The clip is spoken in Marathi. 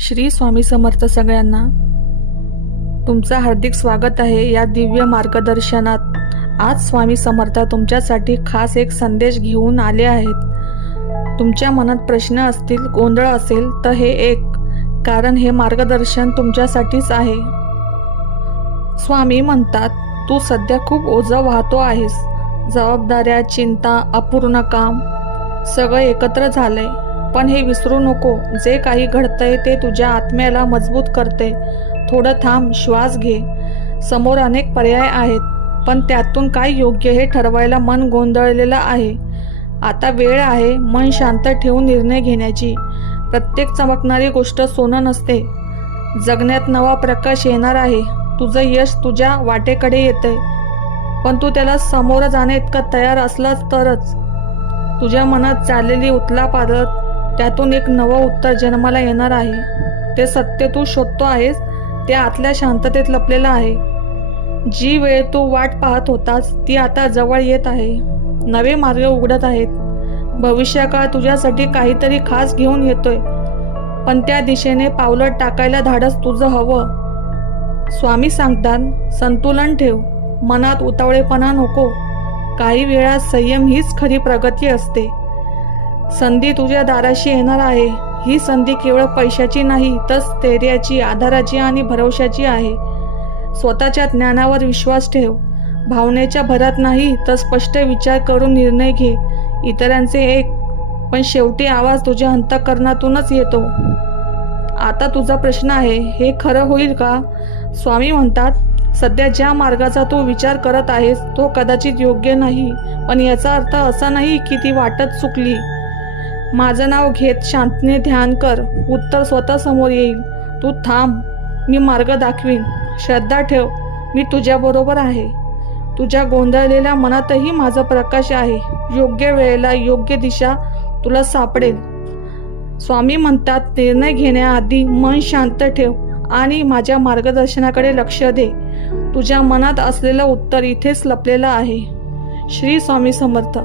श्री स्वामी समर्थ सगळ्यांना तुमचं हार्दिक स्वागत आहे या दिव्य मार्गदर्शनात। आज स्वामी समर्थ तुमच्यासाठी खास एक संदेश घेऊन आले आहेत। तुमच्या मनात प्रश्न असतील, गोंधळ असेल तर हे एक, कारण हे मार्गदर्शन तुमच्यासाठीच आहे। स्वामी म्हणतात, तू सध्या खूप ओझं वाहतो आहेस। जबाबदाऱ्या, चिंता, अपूर्ण काम सगळं एकत्र झालंय। पण हे विसरू नको, जे काही घडतंय ते तुझ्या आत्म्याला मजबूत करते। थोडं थांब, श्वास घे। समोर अनेक पर्याय आहेत, पण त्यातून काय योग्य हे ठरवायला मन गोंधळलेलं आहे। आता वेळ आहे मन शांत ठेवून निर्णय घेण्याची। प्रत्येक चमकणारी गोष्ट सोनं नसते। जगण्यात नवा प्रकाश येणार आहे। तुझं यश तुझ्या वाटेकडे येतंय, पण तू त्याला समोर जाण्या इतका तयार असलास तरच। तुझ्या मनात चाललेली उथलापाथल, त्यातून एक नवं उत्तर जन्माला येणार आहे। ते सत्य तू शोधतो आहेस, ते आतल्या शांततेत लपलेलं आहे। जी वेळ तू वाट पाहत होतास ती आता जवळ येत आहे। नवे मार्ग उघडत आहेत। भविष्यकाळ तुझ्यासाठी काहीतरी खास घेऊन येतोय, पण त्या दिशेने पावलं टाकायला धाडस तुझं हवं। स्वामी सांगतात, संतुलन ठेव, मनात उतावळेपणा नको। काही वेळा संयम हीच खरी प्रगती असते। संधी तुझ्या दाराशी येणार आहे। ही संधी केवळ पैशाची नाही, तर स्थैर्याची, आधाराची आणि भरवशाची आहे। स्वतःच्या ज्ञानावर विश्वास ठेव। भावनेच्या भरात नाही, तर स्पष्ट विचार करून निर्णय घे। इतरांचे ऐक, पण शेवटी आवाज तुझ्या अंतःकरणातूनच येतो। आता तुझा प्रश्न आहे, हे खरं होईल का? स्वामी म्हणतात, सध्या ज्या मार्गाचा तू विचार करत आहेस तो कदाचित योग्य नाही, पण याचा अर्थ असा नाही की ती वाटच चुकली। माझं नाव घेत शांतने ध्यान कर, उत्तर स्वतः समोर येईल। तू थांब, मी मार्ग दाखवीन। श्रद्धा ठेव, मी तुझ्याबरोबर आहे। तुझ्या गोंधळलेल्या मनातही माझा प्रकाश आहे। योग्य वेळेला योग्य दिशा तुला सापडेल। स्वामी म्हणतात, निर्णय घेण्याआधी मन शांत ठेव आणि माझ्या मार्गदर्शनाकडे लक्ष दे। तुझ्या मनात असलेलं उत्तर इथेच लपलेलं आहे। श्री स्वामी समर्थ।